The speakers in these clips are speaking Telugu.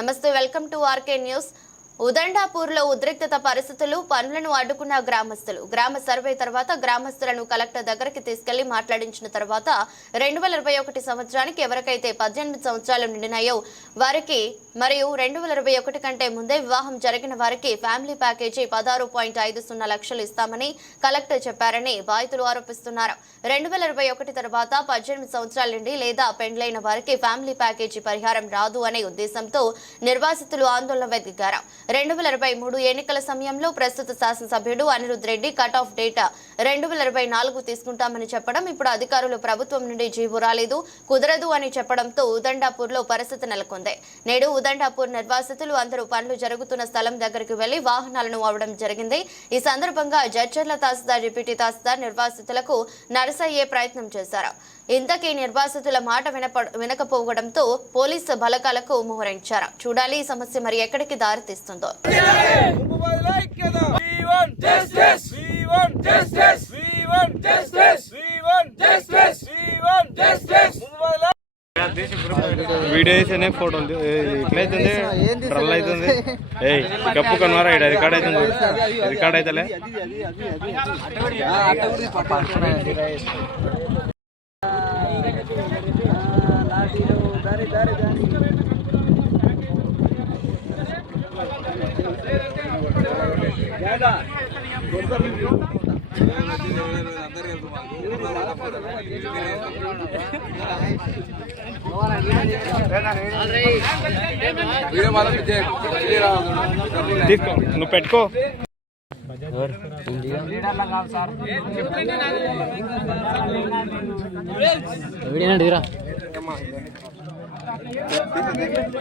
నమస్తే, వెల్కమ్ టు ఆర్కే న్యూస్. ఉదండాపూర్లో ఉద్రిక్తత పరిస్థితులు, పనులను అడ్డుకున్న గ్రామస్తులు. గ్రామ సర్వే తర్వాత గ్రామస్తులను కలెక్టర్ దగ్గరికి తీసుకెళ్లి మాట్లాడించిన తర్వాత 2021 సంవత్సరానికి ఎవరికైతే 18 సంవత్సరాలు నిండినాయో వారికి మరియు 2021 కంటే ముందే వివాహం జరిగిన వారికి ఫ్యామిలీ ప్యాకేజీ 16.50 లక్షలు ఇస్తామని కలెక్టర్ చెప్పారని బాధితులు ఆరోపిస్తున్నారు. 2021 తర్వాత 18 సంవత్సరాల నుండి లేదా పెండ్లైన వారికి ఫ్యామిలీ ప్యాకేజీ పరిహారం రాదు అనే ఉద్దేశంతో నిర్వాసితులు ఆందోళన వెదిగారు. 2023 ఎన్నికల సమయంలో ప్రస్తుత శాసనసభ్యుడు Anirudh Reddy cut off data 2024 తీసుకుంటామని చెప్పడం, ఇప్పుడు అధికారులు ప్రభుత్వం నుండి జీవో రాలేదు, కుదరదు అని చెప్పడంతో ఉదండాపూర్లో పరిస్థితి నెలకొంది. నేడు ఉదండాపూర్ నిర్వాసితులు అందరూ పనులు జరుగుతున్న స్థలం దగ్గరికి వెళ్లి వాహనాలను ఆవడం జరిగింది. ఈ సందర్భంగా జడ్చర్ల తహసీల్దార్, డిప్యూటీ తహసీల్దార్ నిర్వాసితులకు నరసయ్యే ప్రయత్నం చేశారు. ఇంతకీ నిర్వాసితుల మాట వినకపోవడంతో పోలీసు బలగాలకు మోహరించారు. చూడాలి ఈ సమస్య మరి ఎక్కడికి దారితీస్తుందో. వీడియో వేసేనే ఫోటోలు ఎట్లయితుంది, ట్రల్ అవుతుంది. గప్పు కొనవారా, ఇక్కడ రికార్డ్ అవుతుంది, రికార్డ్ అవుతలే. తీసుకో, నువ్వు పెట్టుకో.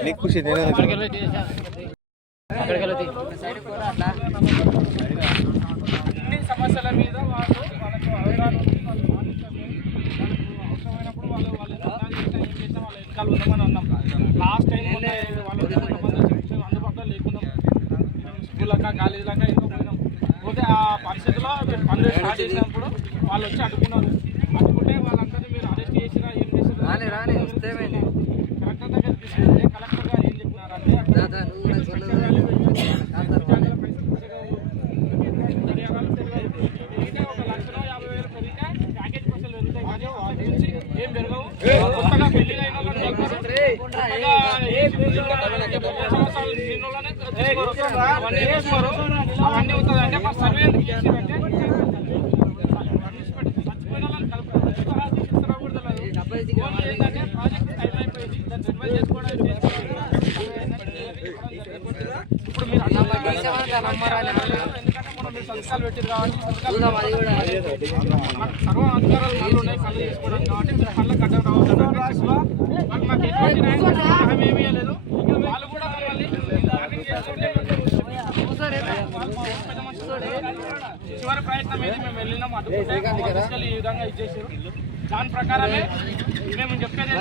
నీకు ఖుషి సమస్యల మీద వాళ్ళు అవసరమైనప్పుడు వాళ్ళు ఏం చేసినా వాళ్ళ ఎన్నికలు ఉందామని అన్నాం. లాస్ట్ టైం వాళ్ళు అందుబాటులో లేకుండా స్కూళ్ళక కాలేజీలక ఎంతో పోయినాం. పోతే ఆ పరిస్థితిలో పనులు స్టార్ట్ చేసినప్పుడు వాళ్ళు వచ్చి అడ్డుకున్నారు. అడ్డుకుంటే వాళ్ళందరినీ మీరు అరెస్ట్ చేసినా ఏం చేసినా కలెక్టర్ దగ్గర తీసుకుంటే కలెక్టర్ గారు ఏం చెప్పినారంటే కొత్తగా పెళ్లిలైన అవన్నీ అవుతుంది. అంటే మా సర్వే ఎందుకు చేసిందంటే చచ్చిపోయిన వాళ్ళని ఏంటంటే ప్రాజెక్ట్ టైం అయిపోయింది, దాన్ని రెన్యువల్ చేసుకోవడానికి ఇప్పుడు మీరు ఎందుకంటే మనం మీరు సంతకాలు పెట్టారు కాబట్టి సర్వ అధికారాలు ఉన్నాయి పనులు చేసుకోవడానికి. కాబట్టి మీరు పనులకు అడ్డం రావద్దు. మాకు ఎటువంటి న్యాయం ఏమీ లేదు. వాళ్ళు కూడా చివరి ప్రయత్నం ఏది మేము వెళ్ళినాం అటు ఈ విధంగా ఇచ్చేసారు. దాని ప్రకారమే మేము చెప్పేది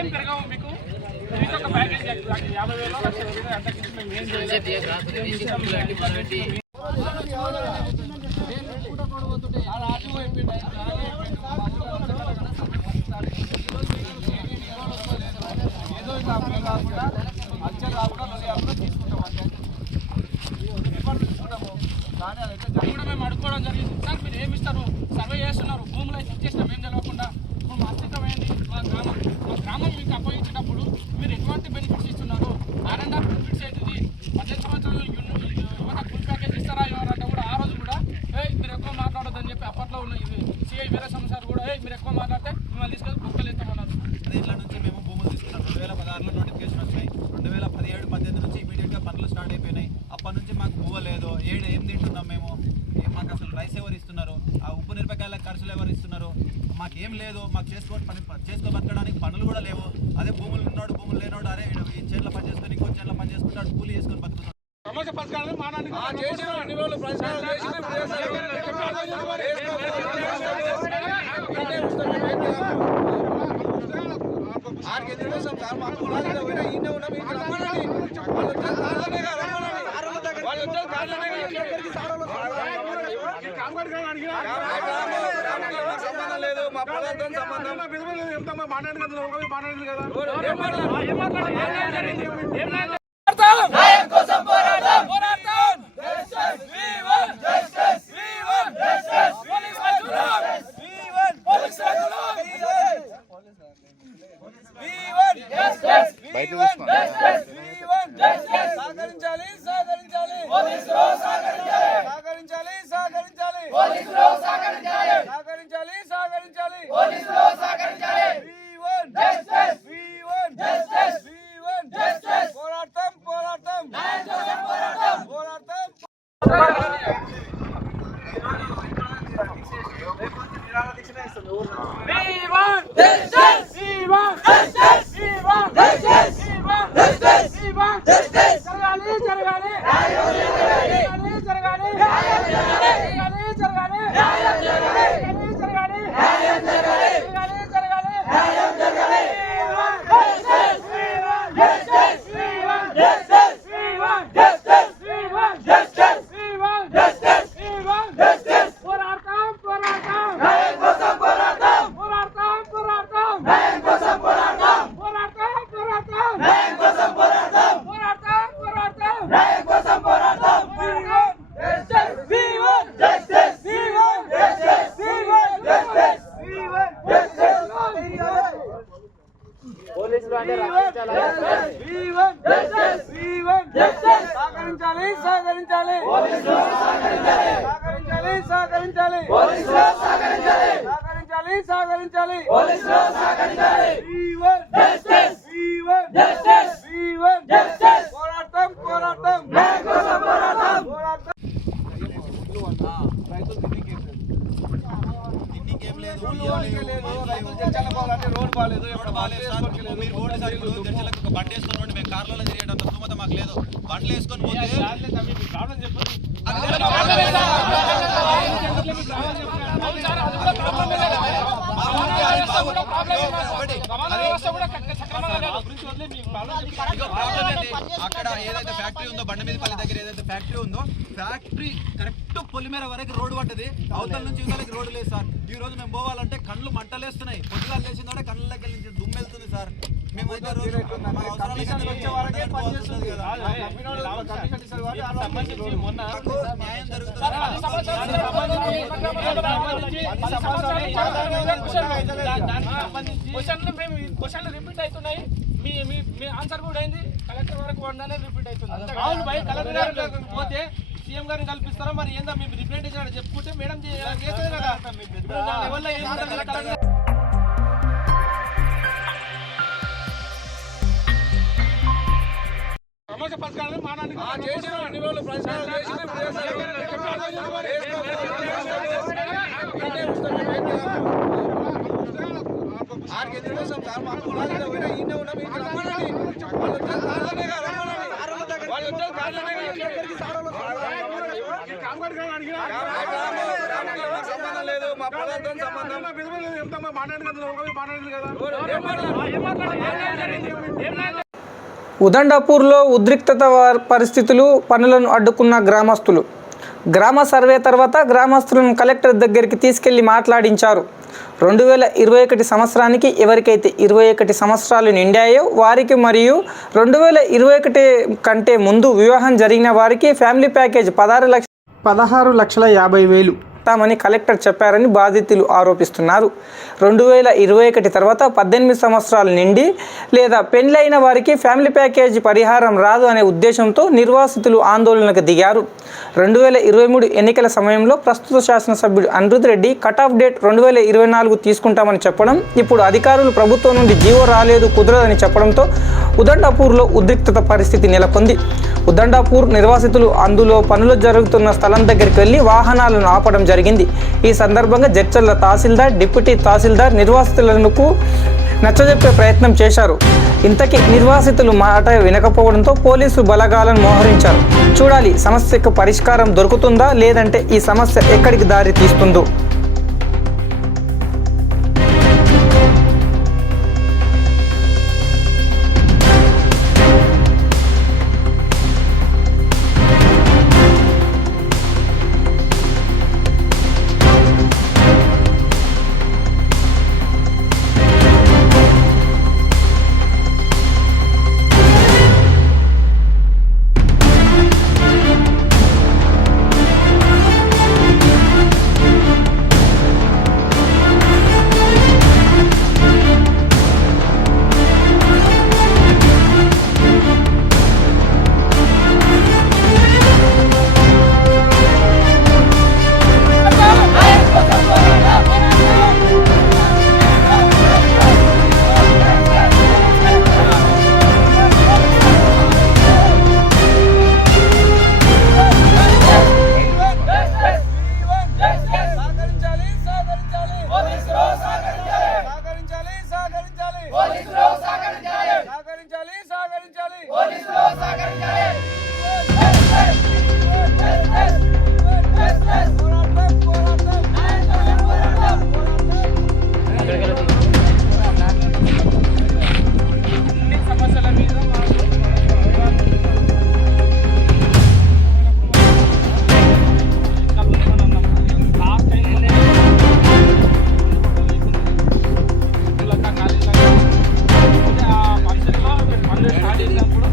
ఏం పెరగవు, మీకు ఒక ప్యాకేజ్ 50,000 అంతకించి మేము ఏం చేయలేదు. ఏదో ఇంకా అప్పుడే కాకుండా అచ్చలు కాకుండా తీసుకుంటాం అంటే తీసుకుంటాము. కానీ అదైతే కూడా మేము అడుక్కోవడం జరిగింది. సార్ మీరు ఏమి ఇస్తారు, సర్వే చేస్తున్నారు, భూములు అయితే ఇచ్చేస్తాం ఏం తెలియకుండా. ఇప్పుడు మా అస్తిత్వం ఏంటి, మా గ్రామం మీకు అప్పగించేటప్పుడు మీరు ఎటువంటి బెనిఫిట్స్ ఇస్తున్నారు, R&R బెనిఫిట్స్ ఏంటిది, 18 సంవత్సరాలు యువత ఫుల్ ప్యాకేజ్ ఇస్తారా ఇవ్వాలంటే కూడా ఆ రోజు కూడా మీరు ఎక్కువ మాట్లాడొద్దని చెప్పి అప్పట్లో ఉన్న సిఐ వీర సంస్థలు కూడా మీరు ఎక్కువ మాట్లాడితే మిమ్మల్ని తీసుకెళ్ళి కుక్కలు ఇస్తామన్నారు. ఇట్ల నుంచి మేము భూములు తీసుకున్నాం. 2016లో నోటిఫికేషన్ వచ్చినాయి. 2017-18 నుంచి ఇమీడియట్గా పనులు స్టార్ట్ అయిపోయినాయి. అప్పటి నుంచి మాకు భూవ లేదు, ఏం తింటున్నాం మేము, మాకు అసలు రైస్ ఎవరు ఇస్తున్నారు, ఆ ఉప్పు మిరపకాయల ఖర్చులు ఎవరు ఇస్తున్నారు, మాకేం లేదు. మాకు బతకడానికి పనులు కూడా లేవు. అదే భూములు ఉన్నాడు, భూములు లేనోడు అరే ఈ చేనుల పని చేసుకొని ఇంకో చేనుల పని చేసుకుంటాడు, కూలీ చేసుకొని బతుకుతాడు. సమస్య పరిష్కారం మానడానికి సహకరించాలి సహకరించాలి సహకరించాలి సహకరించాలి సహకరించాలి సహకరించాలి పోరాటం పోరాటం పోరాటం సహకరించాలి సహకరించాలి సహకరించాలి సహకరించాలి సహకరించాలి సహకరించాలి పోరాటం పోరాటం పోరాటం రోడ్ బాగాలేదు మీరు రోడ్డు సరిగ్గా చర్చలకు ఒక బండి వేసుకొని మేము కార్లలో తిరిగేటంత స్తోమత మాకు లేదు. బండ్లు వేసుకొని పోతే అక్కడ ఏదైతే ఫ్యాక్టరీ ఉందో బండమీదపల్లి దగ్గర ఏదైతే ఫ్యాక్టరీ ఉందో ఫ్యాక్టరీ కరెక్ట్ పొలిమేర వరకు రోడ్డు పడ్డది. అవతల నుంచి ఇవతలకి రోడ్డు లేదు సార్. ఈ రోజు మేము పోవాలంటే కళ్ళు మంటలేస్తున్నాయి. పొద్దుగాలు లేచిందంటే కళ్ళకి వెళ్ళి దుమ్ము వెళ్తుంది సార్. మేమైతే న్యాయం జరుగుతుంది. క్వశ్చన్లు రిపీట్ అవుతున్నాయి. మీ ఆన్సర్ కూడా అయింది. కలెక్టర్ వరకు వండనే రిపీట్ అవుతుంది. అవును భయ్, కలెక్టర్ గారు పోతే సీఎం గారిని కల్పిస్తారా మరి ఏందా మేము రిప్రజెంటేషన్ చెప్పుకుంటే మేడం చేస్తుంది కదా. సమస్య పరిష్కారం మానానికి సంబంధం లేదు, మా పదార్థం సంబంధం ఉదండాపూర్లో ఉద్రిక్తత పరిస్థితులు, పనులను అడ్డుకున్న గ్రామస్తులు. గ్రామ సర్వే తర్వాత గ్రామస్తులను కలెక్టర్ దగ్గరికి తీసుకెళ్లి మాట్లాడించారు. 2021 సంవత్సరానికి ఎవరికైతే 21 సంవత్సరాలు నిండాయో వారికి మరియు 2021 కంటే ముందు వివాహం జరిగిన వారికి ఫ్యామిలీ ప్యాకేజ్ 16,50,000 ఇస్తామని కలెక్టర్ చెప్పారని బాధితులు ఆరోపిస్తున్నారు. 2021 తర్వాత 18 సంవత్సరాలు నిండి లేదా పెళ్లైన వారికి ఫ్యామిలీ ప్యాకేజీ పరిహారం రాదు అనే ఉద్దేశంతో నిర్వాసితులు ఆందోళనకు దిగారు. 2023 ఎన్నికల సమయంలో ప్రస్తుత శాసనసభ్యుడు Anirudh Reddy cut off date 2024 తీసుకుంటామని చెప్పడం, ఇప్పుడు అధికారులు ప్రభుత్వం నుండి జీవో రాలేదు, కుదరదని చెప్పడంతో ఉదండాపూర్లో ఉద్రిక్తత పరిస్థితి నెలకొంది. ఉదండాపూర్ నిర్వాసితులు అందులో పనులు జరుగుతున్న స్థలం దగ్గరికి వెళ్లి వాహనాలను ఆపడం జరిగింది. ఈ సందర్భంగా జడ్చర్ల తహసీల్దార్, డిప్యూటీ తహసీల్దార్ నిర్వాసితులకు నచ్చజెప్పే ప్రయత్నం చేశారు. ఇంతకీ నిర్వాసితులు మాట వినకపోవడంతో పోలీసులు బలగాలను మోహరించారు. చూడాలి సమస్యకు పరిష్కారం దొరుకుతుందా లేదంటే ఈ సమస్య ఎక్కడికి దారి తీస్తుందో. అన్ని సమస్యల మీద లాస్ట్ టైం ఆ పరిస్థితిలో పనులు స్టార్ట్ చేసినప్పుడు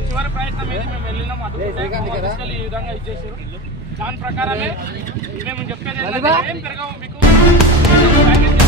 చివరి ప్రయత్నం మీద మేము వెళ్ళినాం అటు తీసుకెళ్ళి ఈ విధంగా ఇచ్చేసారు. దాని ప్రకారమే మేము చెప్పేది ఏంటంటే ఏం పెరగవు మీకు ప్యాకేజ్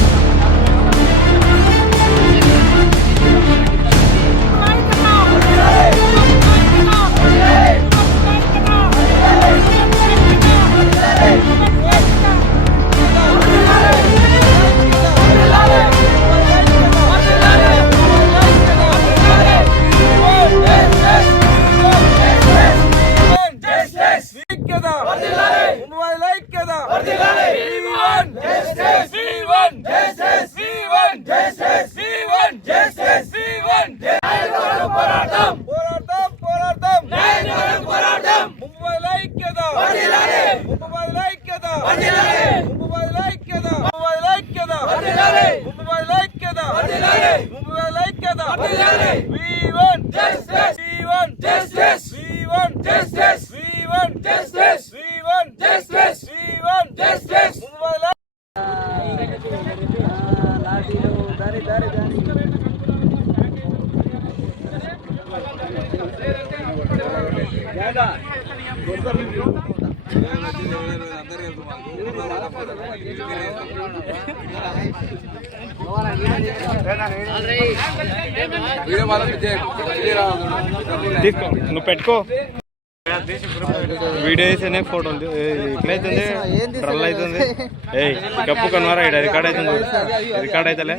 తీసుకో నువ్వు పెట్టుకో వీడియో వేసేనే ఫోటోలు ఎట్లయితుంది ట్రల్ అవుతుంది ఏయ్ కప్పు కనవరా ఇక్కడ రికార్డ్ అవుతుంది రికార్డ్ అవుతలే